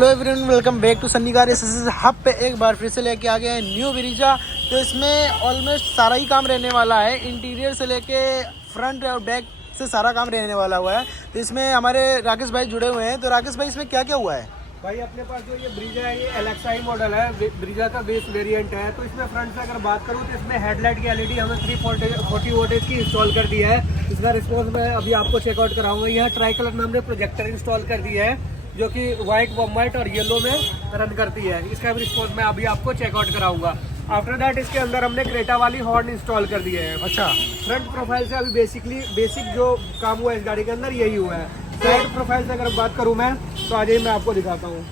Hello everyone, welcome back to Sunny car hub पे एक बार फिर से लेके आ गए हैं न्यू ब्रीजा। तो इसमें ऑलमोस्ट सारा ही काम रहने वाला है, इंटीरियर से लेके फ्रंट और बैक से सारा काम रहने वाला हुआ है। तो इसमें हमारे राकेश भाई जुड़े हुए हैं। तो राकेश भाई, इसमें क्या क्या हुआ है? भाई अपने पास जो ये ब्रीजा है, ये LXi मॉडल है, ब्रीजा का बेस वेरिएंट है। तो इसमें फ्रंट से अगर बात करूँ तो इसमें हेडलाइट की LED हमें 340 वोल्टेज की इंस्टॉल कर दी है। इसका रिस्पॉन्स मैं अभी आपको चेकआउट कराऊंगा। यहाँ ट्राई कलर में हमने प्रोजेक्टर इंस्टॉल कर दिया है जो कि व्हाइट, वाइट और येलो में रन करती है। इसका भी रिस्पॉन्स मैं अभी आपको चेकआउट कराऊंगा। आफ्टर दैट इसके अंदर हमने क्रेटा वाली हॉर्न इंस्टॉल कर दिए हैं। अच्छा, फ्रंट प्रोफाइल से अभी बेसिक जो काम हुआ है इस गाड़ी के अंदर यही हुआ है। साइड प्रोफाइल से अगर बात करूँ मैं तो आज मैं आपको दिखाता हूँ।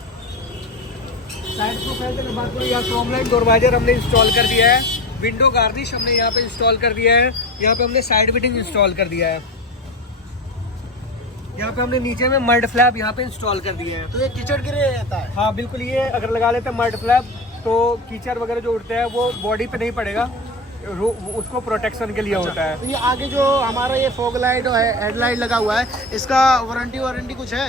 साइड प्रोफाइल से अगर बात करूँ, यहाँ क्रोमलाइन डोर वाइजर हमने इंस्टॉल कर दिया है। विंडो गार्निश हमने यहाँ पे इंस्टॉल कर दिया है। यहाँ पे हमने साइड बिटिंग इंस्टॉल कर दिया है। यहाँ पे हमने नीचे में मड फ्लैप यहाँ पे इंस्टॉल कर दिए हैं। तो ये कीचड़ गिरे रहता है? हाँ बिल्कुल, ये अगर लगा लेते हैं मड फ्लैप तो कीचड़ वगैरह जो उड़ते हैं वो बॉडी पे नहीं पड़ेगा, उसको प्रोटेक्शन के लिए होता है। तो ये आगे जो हमारा ये फॉग लाइट और हेडलाइट लगा हुआ है, इसका वारंटी कुछ है?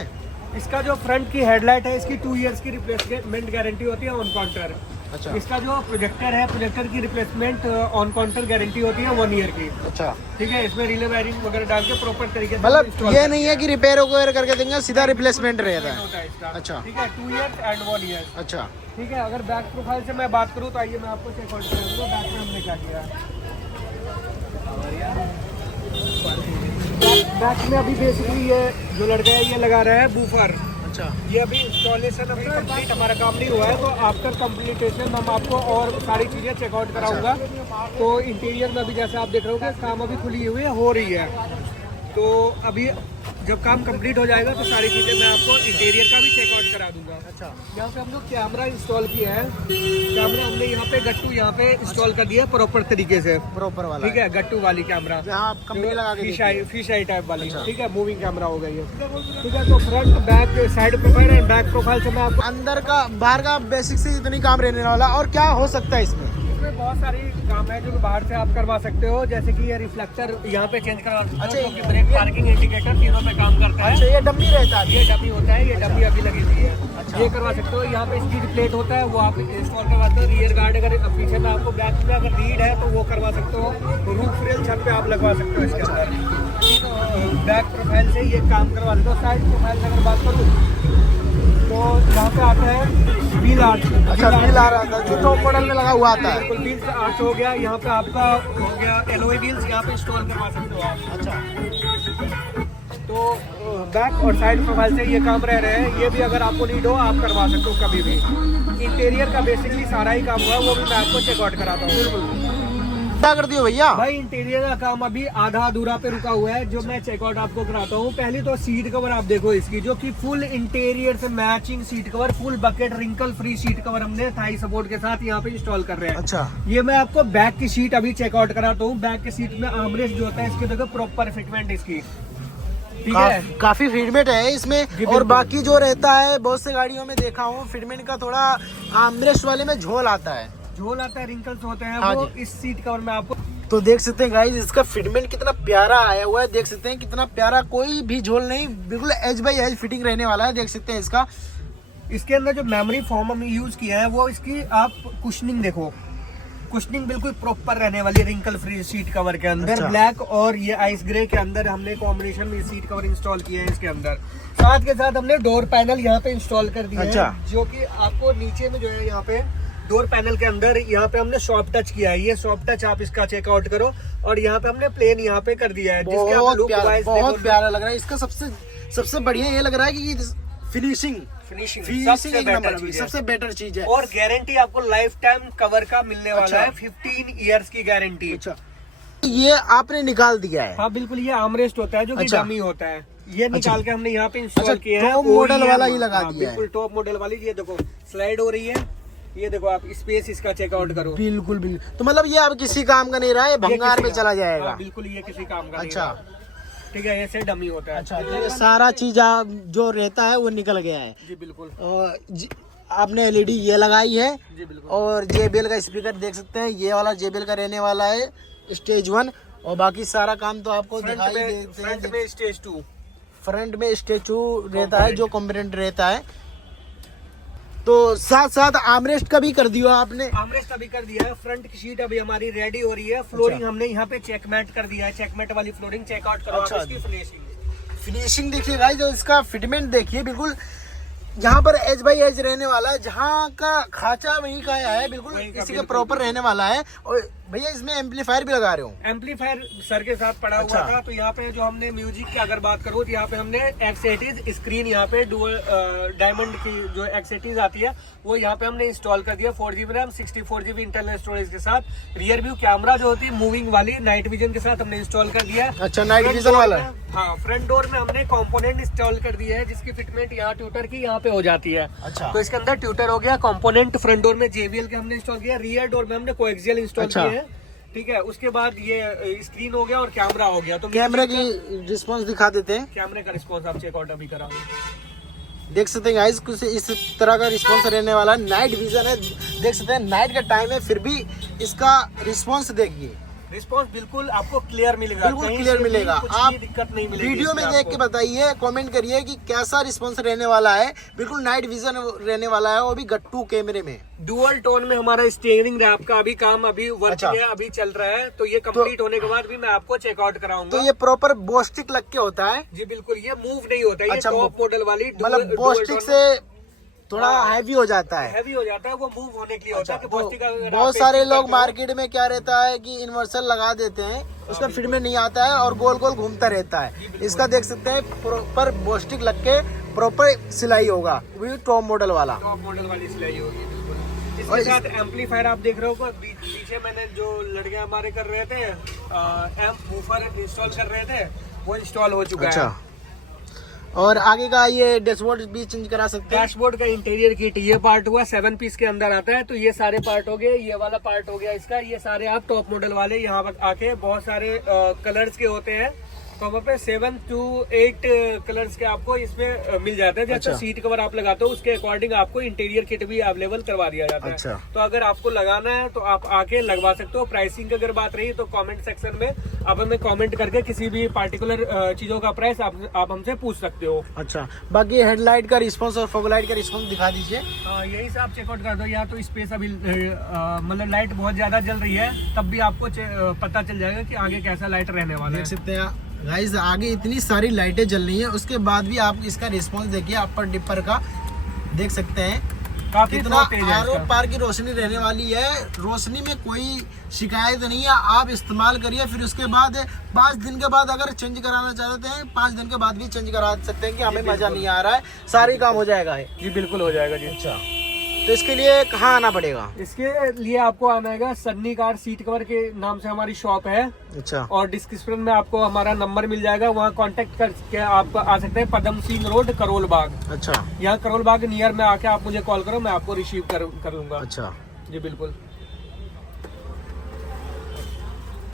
इसका जो फ्रंट की हेडलाइट है, इसकी 2 इयर्स की रिप्लेसमेंट गारंटी होती है ऑन काउंटर। अच्छा। इसका जो प्रोजेक्टर है, प्रोजेक्टर की रिप्लेसमेंट ऑन काउंटर गारंटी होती है 1 ईयर की। अच्छा, ठीक है। इसमें रिले वायरिंग वगैरह डाल के प्रॉपर तरीके से मतलब ये नहीं है कि रिपेयर वगैरह करके देंगे, सीधा रिप्लेसमेंट रहता होता है इसका। अच्छा, ठीक है, 2 इयर्स एंड 1 ईयर। अच्छा, ठीक है। अगर बैक प्रोफाइल से मैं बात करूँ तो आइए मैं आपको चेकआउट करूँगा बैक में हमने क्या किया। बैक में अभी बेसिकली ये जो लड़का है ये लगा रहा है बूफर। अच्छा, ये अभी इंस्टॉलेशन अभी कंप्लीट हमारा काम नहीं हुआ है, तो आफ्टर कंप्लीटेशन हम आपको और सारी चीज़ें चेकआउट कराऊंगा। तो इंटीरियर में अभी जैसे आप देख रहे हो कि काम अभी खुली हुई हो रही है। तो अभी जब काम कंप्लीट हो जाएगा तो सारी चीज़ें मैं आपको इंटीरियर का भी चेकआउट करा दूंगा। अच्छा। यहाँ पे हम लोग कैमरा इंस्टॉल किया है। कैमरा हमने यहाँ पे गट्टू यहाँ पे इंस्टॉल कर दिया है प्रॉपर तरीके से, प्रॉपर वाला। ठीक है, गट्टू वाली कैमरा जहाँ कंपनी लगा के फिश आई टाइप वाली। ठीक है, मूविंग कैमरा हो गई है। ठीक है। तो front, back, side profile and back profile से मैं आपको अंदर का बाहर का बेसिक से इतनी काम रहने वाला। और क्या हो सकता है इसमें? इसमें बहुत सारी काम है जो कि बाहर से आप करवा सकते हो, जैसे कि ये रिफ्लेक्टर यहाँ पे चेंज करवा सकते हो। अच्छा, जो कि ब्रेक, पार्किंग इंडिकेटर तीनों पे काम करता है। अच्छा, ये डम्मी रहता है? ये डमी होता है, ये डमी अभी लगी हुई है। अच्छा। ये करवा सकते हो। यहाँ पे स्पीड प्लेट होता है, वो आप इंस्टॉल करवाते हो। रियर गार्ड अगर पीछे में आपको बैक में अगर लीड है तो वो करवा सकते हो। रूफ रेल छत पे आप लगवा सकते हो इसके अंदर। बैक प्रोफाइल से ये काम करवा सकते हो। साइड प्रोफाइल से अगर बात करूँ तो यहाँ पे आता है व्हील आर्च। अच्छा, व्हील आ रहा था जो टॉप मॉडल में लगा हुआ आता है। बिल्कुल, व्हील्स आर्च हो गया। यहाँ पे आपका हो गया एलॉय व्हील्स, यहाँ पे इंस्टॉल करवा सकते हो आप। अच्छा, तो बैक और साइड प्रोफाइल से ये काम रह रहे हैं। ये भी अगर आपको नीड हो आप करवा सकते हो कभी भी। इंटीरियर का बेसिकली सारा ही काम हुआ है, वो भी मैं आपको चेकआउट कराता हूँ। बिल्कुल। क्या कर दियो भैया? भाई इंटीरियर का काम अभी आधा अधूरा पे रुका हुआ है, जो मैं चेकआउट आपको कराता हूँ। पहले तो सीट कवर आप देखो इसकी, जो कि फुल इंटीरियर से matching seat cover, full bucket wrinkle free seat cover हमने थाई सपोर्ट के साथ यहाँ पे इंस्टॉल कर रहे हैं। अच्छा, ये मैं आपको बैक की सीट अभी चेकआउट कराता हूँ। बैक की सीट में आर्मरेस्ट जो होता है इसके देखो प्रॉपर फिटमेंट इसकी, ठीक है। काफी फिटमेंट है इसमें। और बाकी जो रहता है, बहुत से गाड़ियों में देखा हूँ फिटमेंट का थोड़ा आर्मरेस्ट वाले में झोल आता है, रिंकल्स होते हैं। हाँ वो जी। इस सीट कवर में आपको तो देख सकते हैं गाइस, इसका फिटमेंट कितना प्यारा आया हुआ है। देख सकते हैं कितना प्यारा, कोई भी झोल नहीं, बिल्कुल एज बाई एज फिटिंग रहने वाला है। देख सकते हैं इसका। इसके अंदर जो मेमोरी फॉर्म हम यूज किया है वो इसकी आप कुशनिंग देखो, कुशनिंग बिल्कुल प्रॉपर रहने वाली रिंकल फ्री सीट कवर के अंदर। अच्छा। ब्लैक और ये आइस ग्रे के अंदर हमने कॉम्बिनेशन में सीट कवर इंस्टॉल किए हैं इसके अंदर। साथ के साथ हमने डोर पैनल यहाँ पे इंस्टॉल कर दिया अच्छा। है, जो कि आपको नीचे में जो है यहाँ पे डोर पैनल के अंदर यहाँ पे हमने सॉफ्ट टच किया है। ये सॉफ्ट टच आप इसका चेकआउट करो। और यहाँ पे हमने प्लेन यहाँ पे कर दिया है, जिसके आप लुक वाइज बहुत प्यारा लग रहा है। इसका सबसे बढ़िया ये लग रहा है कि फिनिशिंग एक नंबर चीज, सबसे बेटर चीज है। और गारंटी आपको लाइफ टाइम कवर का मिलने वाला है, 15 इयर्स की गारंटी। अच्छा, ये आपने निकाल दिया है? हाँ बिल्कुल, ये आर्मरेस्ट होता है जो कि अच्छा। डमी होता है। ये निकाल के हमने यहाँ पे इंस्टॉल अच्छा, किया है। टॉप मॉडल वाला ही लगा दिया है। बिल्कुल टॉप मॉडल वाली। ये देखो स्लाइड हो रही है, ये देखो आप स्पेस इसका चेकआउट करो। बिल्कुल बिल्कुल। तो मतलब ये अब किसी काम का नहीं रहा है, भंगार में चला जाएगा। हाँ, बिल्कुल ये किसी काम का अच्छा, ठीक है। ऐसे डमी होता है। अच्छा, ये सारा चीज जो रहता है वो निकल गया है। जी बिल्कुल। और आपने LED ये लगाई है। जी बिल्कुल। और JBL का स्पीकर देख सकते हैं, ये वाला JBL का रहने वाला है स्टेज 1। और बाकी सारा काम तो आपको दिखाई देते हैं। फ्रंट में स्टेज 2, फ्रंट में स्टेज 2 रहता है जो कॉम्पोनेंट रहता है। तो साथ साथ आर्मरेस्ट का भी कर दिया आपने। आर्मरेस्ट अभी कर दिया है, फ्रंट की शीट अभी हमारी रेडी हो रही है, फ्लोरिंग हमने यहाँ पे चेकमेट कर दिया है, चेकमेट वाली फ्लोरिंग चेकआउट करो अच्छा। इसकी फिनिशिंग। फिनिशिंग देखिए गाइस, जो इसका फिटमेंट देखिए, बिल्कुल यहाँ पर एज बाई एज रहने वाला है, जहाँ का खाचा वहीं का है, बिल्कुल वहीं का इसी के बिल्कुल। प्रॉपर रहने वाला है। और भैया इसमें एम्पलीफायर भी लगा रहे हो? एम्पलीफायर सर के साथ पड़ा अच्छा। हुआ था, तो यहाँ पे जो हमने म्यूजिक की अगर बात करूँ तो यहाँ पे हमने X80 स्क्रीन, यहाँ पे डुअल डायमंड की जो X80 आती है वो यहाँ पे हमने इंस्टॉल कर दिया, 4GB RAM 64GB internal storage के साथ। रियर व्यू कैमरा जो होती है मूविंग वाली नाइट विजन के साथ हमने इंस्टॉल कर दिया है। अच्छा, नाइट फ्रंट विजन डोर वाला में- हाँ, फ्रंट डोर में हमने कंपोनेंट इंस्टॉल कर दिया है, जिसकी फिटमेंट यहाँ ट्यूटर की यहाँ पे हो जाती है। अच्छा। तो इसके अंदर ट्यूटर हो गया, कंपोनेंट फ्रंट डोर में JBL के हमने इंस्टॉल किया, रियर डोर में हमने कोएक्सियल इंस्टॉल अच्छा। किए हैं। ठीक है, उसके बाद ये स्क्रीन हो गया और कैमरा हो गया। तो कैमरे की रिस्पॉन्स दिखा देते हैं, कैमरे का रिस्पॉन्स आप चेकआउट अभी कराओगे। देख सकते हैं गाइस, कुछ इस तरह का रिस्पॉन्स रहने वाला है। नाइट विजन है, देख सकते हैं नाइट का टाइम है, फिर भी इसका रिस्पॉन्स देखिए, रिस्पॉन्स बिल्कुल आपको क्लियर मिलेगा, बिल्कुल कहीं क्लियर से भी मिलेगा। कुछ आप भी दिक्कत नहीं मिलेगी वीडियो में इसमें देख के आपको। बताइए, कमेंट करिए कि कैसा रिस्पॉन्स रहने वाला है। बिल्कुल नाइट विजन रहने वाला है, वो भी गट्टू कैमरे में। डुअल टोन में हमारा स्टीयरिंग रैप का अभी काम अभी वर्क अच्छा। है, अभी चल रहा है, तो ये कंप्लीट होने के बाद भी मैं आपको चेकआउट कराऊंगा। तो ये प्रॉपर बोस्टिक लग के होता है? जी बिल्कुल, ये मूव नहीं होता है, ये अच्छा, टॉप मॉडल वाली मतलब बोस्टिक से थोड़ा हैवी हो जाता है। हैवी हो जाता है, वो मूव होने के लिए होता है कि Bostik अगर बहुत आप सारे एक लोग करते हो- मार्केट में क्या रहता है कि इन्वर्सल लगा देते हैं, उसका फिटमेंट नहीं आता है और गोल गोल घूमता रहता है। इसका देख सकते हैं प्रॉपर बोस्टिक लग के प्रॉपर सिलाई होगा, वो भी टॉप मॉडल वाला। टॉप मॉडल वाली सिलाई होगी बिल्कुल। और इसके साथ एम्पलीफायर आप देख रहे हो, पीछे मैंने जो लड़के हमारे कर रहे थे एम्प वूफर इंस्टॉल कर रहे थे, वो इंस्टॉल हो चुका अच्छा, है। और आगे का ये डैशबोर्ड भी चेंज करा सकते हैं? डैशबोर्ड का इंटीरियर किट ये पार्ट हुआ 7 पीस के अंदर आता है, तो ये सारे पार्ट हो गए, ये वाला पार्ट हो गया इसका, ये सारे आप टॉप मॉडल वाले यहाँ पर आके बहुत सारे कलर्स के होते हैं, तो वहाँ पे 7 to 8 कलर्स के आपको इसमें मिल जाते हैं। जैसे अच्छा। सीट कवर आप लगाते हो उसके अकॉर्डिंग आपको इंटीरियर किट भी अवेलेबल करवा दिया जाता है। अच्छा। तो अगर आपको लगाना है तो आप आके लगवा सकते हो। प्राइसिंग की अगर बात रही तो कमेंट सेक्शन में आप हमें कमेंट करके किसी भी पार्टिकुलर चीजों का प्राइस आप हमसे पूछ सकते हो। अच्छा, बाकी हेडलाइट का रिस्पॉन्स और फॉग लाइट का रिस्पॉन्स दिखा दीजिए। यही से आप चेकआउट कर दो, या तो स्पेस अभी मतलब लाइट बहुत ज्यादा जल रही है, तब भी आपको पता चल जाएगा कि आगे कैसा लाइट रहने वाला देख है। सकते हैं गाइस, आगे इतनी सारी लाइटें जल रही हैं, उसके बाद भी आप इसका रिस्पॉन्स देखिए, अपर डिपर का देख सकते हैं काफी कितना तेज है आरो इसका। पार की रोशनी रहने वाली है। रोशनी में कोई शिकायत नहीं है, आप इस्तेमाल करिए, फिर उसके बाद 5 दिन के बाद अगर चेंज कराना चाहते हैं 5 दिन के बाद भी चेंज करा सकते हैं कि हमें मजा नहीं आ रहा है, सारे काम हो जाएगा है। जी बिल्कुल हो जाएगा जी। अच्छा, तो इसके लिए कहाँ आना पड़ेगा? इसके लिए आपको आना है सन्नी कार सीट कवर के नाम से हमारी शॉप है, अच्छा, और डिस्क्रिप्शन में आपको हमारा नंबर मिल जाएगा, वहाँ कांटेक्ट करके आप आ सकते हैं। पदम सिंह रोड, करोल बाग। अच्छा, यहाँ करोल बाग नियर में आके आप मुझे कॉल करो, मैं आपको रिसीव कर लूंगा। अच्छा। जी बिल्कुल।